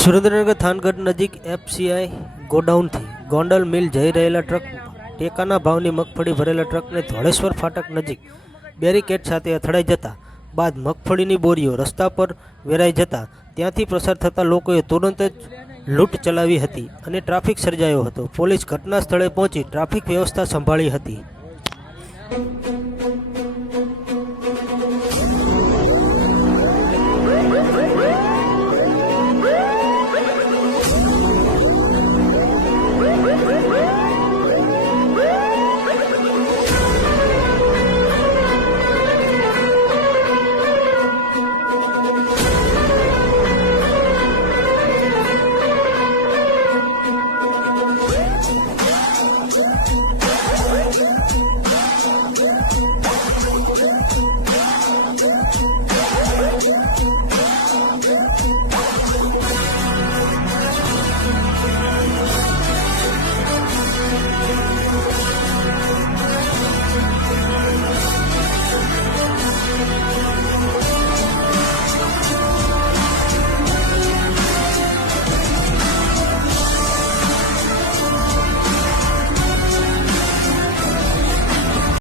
સુરેન્દ્રનગર થાનગઢ નજીક એફસીઆઈ ગોડાઉનથી ગોંડલ મિલ જઈ રહેલા ટ્રકમાં ટેકાના ભાવની મગફળી ભરેલા ટ્રકને ધોળેશ્વર ફાટક નજીક બેરીકેડ સાથે અથડાઈ જતા બાદ મગફળીની બોરીઓ રસ્તા પર વેરાઈ જતા ત્યાંથી પસાર થતા લોકોએ તુરંત જ લૂંટ ચલાવી હતી અને ટ્રાફિક સર્જાયો હતો। પોલીસ ઘટના સ્થળે પહોંચી ટ્રાફિક વ્યવસ્થા સંભાળી હતી।